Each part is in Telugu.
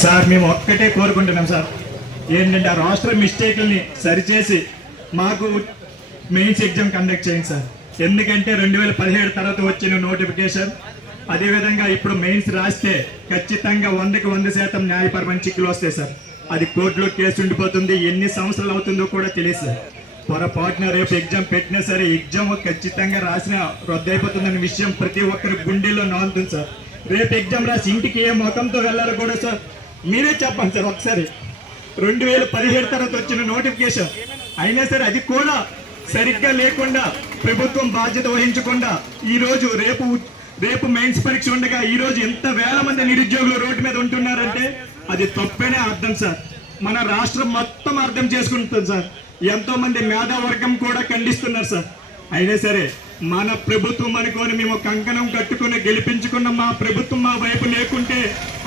సార్ మేము ఒక్కటే కోరుకుంటున్నాం సార్, ఏంటంటే ఆ రాష్ట్ర మిస్టేక్లని సరిచేసి మాకు మెయిన్స్ ఎగ్జామ్ కండక్ట్ చేయండి సార్. ఎందుకంటే 2017 తర్వాత వచ్చిన నోటిఫికేషన్, అదేవిధంగా ఇప్పుడు మెయిన్స్ రాస్తే ఖచ్చితంగా 100కి 100% న్యాయపరమైన చిక్కులు వస్తాయి సార్. అది కోర్టులో కేసు ఉండిపోతుంది, ఎన్ని సంవత్సరాలు అవుతుందో కూడా తెలియదు సార్. పొరపాటున రేపు ఎగ్జామ్ పెట్టినా సరే ఎగ్జామ్ ఖచ్చితంగా రాసిన రద్దు అయిపోతుందనే విషయం ప్రతి ఒక్కరి గుండెల్లో నాలుతుంది సార్. రేపు ఎగ్జామ్ రాసి ఇంటికి ఏ ముఖంతో వెళ్ళాలో కూడా సార్ మీరే చెప్పండి సార్. ఒకసారి 2017 తర్వాత వచ్చిన నోటిఫికేషన్ అయినా సరే అది కూడా సరిగ్గా లేకుండా ప్రభుత్వం బాధ్యత వహించకుండా ఈ రోజు రేపు మెయిన్స్ పరీక్ష ఉండగా ఈ రోజు ఎంత వేల మంది నిరుద్యోగులు రోడ్డు మీద ఉంటున్నారంటే అది తప్పేనే అర్థం సార్. మన రాష్ట్రం మొత్తం అర్థం చేసుకుంటుంది సార్. ఎంతో మంది మేధావర్గం కూడా ఖండిస్తున్నారు సార్. అయినా సరే మన ప్రభుత్వం అనుకొని మేము కంకణం కట్టుకుని గెలిపించుకున్న మా ప్రభుత్వం మా వైపు లేకుంటే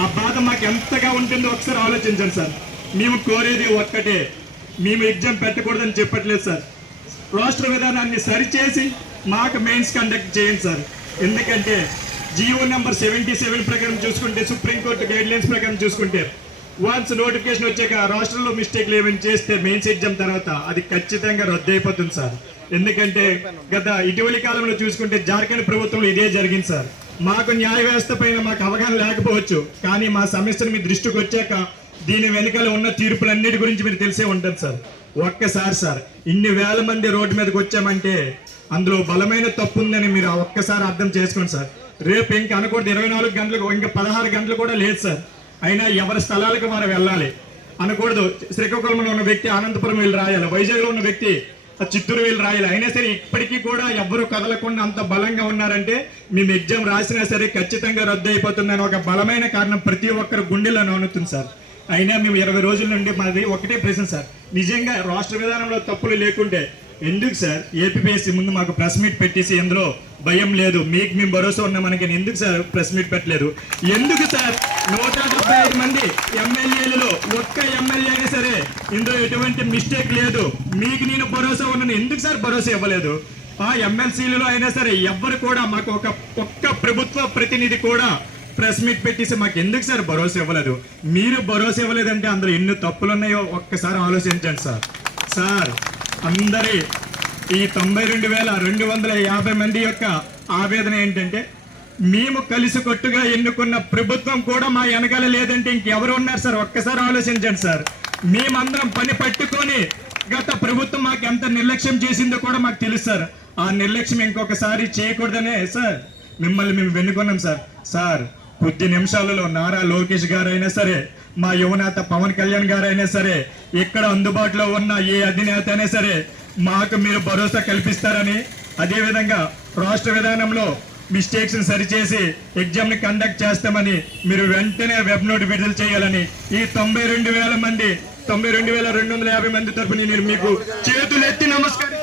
ఆ బాధ మాకు ఎంతగా ఉంటుందో ఒకసారి ఆలోచించండి సార్. మేము కోరేది ఒక్కటే, మేము ఎగ్జామ్ పెట్టకూడదని చెప్పట్లేదు సార్. రాష్ట్ర విధానాన్ని సరిచేసి మాకు మెయిన్స్ కండక్ట్ చేయండి సార్. ఎందుకంటే జీవో నెంబర్ 77 ప్రకారం చూసుకుంటే, సుప్రీంకోర్టు గైడ్ లైన్స్ ప్రకారం చూసుకుంటే వన్స్ నోటిఫికేషన్ వచ్చాక రాష్ట్రంలో మిస్టేక్లు ఏమైనా చేస్తే మెయిన్స్ ఎగ్జామ్ తర్వాత అది ఖచ్చితంగా రద్దు అయిపోతుంది సార్. ఎందుకంటే గత ఇటీవలి కాలంలో చూసుకుంటే జార్ఖండ్ ప్రభుత్వంలో ఇదే జరిగింది సార్. మాకు న్యాయ వ్యవస్థ పైన మాకు అవగాహన లేకపోవచ్చు, కానీ మా సమస్యను మీ దృష్టికి వచ్చాక దీని వెనుకల ఉన్న తీర్పులన్నిటి గురించి మీరు తెలిసే ఉంటుంది సార్. ఒక్కసారి సార్ ఇన్ని వేల మంది రోడ్డు మీదకి వచ్చామంటే అందులో బలమైన తప్పు ఉందని మీరు ఒక్కసారి అర్థం చేసుకోండి సార్. రేపు ఇంకా అనకూడదు 24 గంటలకు, ఇంకా 16 గంటలు కూడా లేదు సార్. అయినా ఎవరి స్థలాలకు వారు వెళ్ళాలి అనకూడదు. శ్రీకాకుళంలో ఉన్న వ్యక్తి అనంతపురం వెళ్ళి రాయాలి, వైజాగ్లో ఉన్న వ్యక్తి చిత్తూరు వెళ్ళి రాయాలి. అయినా సరే ఇప్పటికీ కూడా ఎవ్వరూ కదలకుండా అంత బలంగా ఉన్నారంటే మేము ఎగ్జామ్ రాసినా సరే ఖచ్చితంగా రద్దు అయిపోతుందని ఒక బలమైన కారణం ప్రతి ఒక్కరు గుండెలో నానుతుంది సార్. అయినా మేము 20 రోజుల నుండి మాది ఒకటే ప్రశ్న సార్, నిజంగా రాష్ట్ర విధానంలో తప్పులు లేకుంటే ఎందుకు సార్ ఏపీఎస్సీ ముందు మాకు ప్రెస్ మీట్ పెట్టేసి ఎందులో భయం లేదు, మీకు మేము భరోసా ఉన్నాం మనకి ఎందుకు సార్ ప్రెస్ మీట్ పెట్టలేదు? ఎందుకు సార్ 175 మంది ఎమ్మెల్యేలలో ఒక్క ఎమ్మెల్యే అయినా సరే ఇందులో ఎటువంటి మిస్టేక్ లేదు, మీకు నేను భరోసా ఉన్నాను, ఎందుకు సార్ భరోసా ఇవ్వలేదు? ఆ ఎమ్మెల్సీలలో అయినా సరే ఎవ్వరు కూడా మాకు ఒక్క ప్రభుత్వ ప్రతినిధి కూడా ప్రెస్ మీట్ పెట్టేసి మాకు ఎందుకు సార్ భరోసా ఇవ్వలేదు? మీరు భరోసా ఇవ్వలేదంటే అందులో ఎన్ని తప్పులు ఉన్నాయో ఒక్కసారి ఆలోచించండి సార్. సార్ అందరి ఈ 92,250 మంది యొక్క ఆవేదన ఏంటంటే మేము కలిసి కొట్టుగా ఎన్నుకున్న ప్రభుత్వం కూడా మా వెనకాల లేదంటే ఇంకెవరు ఉన్నారు సార్? ఒక్కసారి ఆలోచించండి సార్. మేమందరం పని పట్టుకొని గత ప్రభుత్వం మాకు ఎంత నిర్లక్ష్యం చేసిందో కూడా మాకు తెలుసు సార్. ఆ నిర్లక్ష్యం ఇంకొకసారి చేయకూడదనే సార్ మిమ్మల్ని మేము వెన్నుకున్నాం సార్. సార్ కొద్ది నిమిషాలలో నారా లోకేష్ గారు అయినా సరే, మా యువనేత పవన్ కళ్యాణ్ గారు అయినా సరే, ఇక్కడ అందుబాటులో ఉన్న ఏ అధినేత అయినా సరే మాకు మీరు భరోసా కల్పిస్తారని, అదేవిధంగా రాష్ట్ర విధానంలో మిస్టేక్స్ సరిచేసి ఎగ్జామ్ ని కండక్ట్ చేస్తామని మీరు వెంటనే వెబ్ నోట్ విడుదల చేయాలని ఈ 92,000 మంది 92,250 మంది తరఫున నేను మీకు చేతులెత్తి నమస్కారం.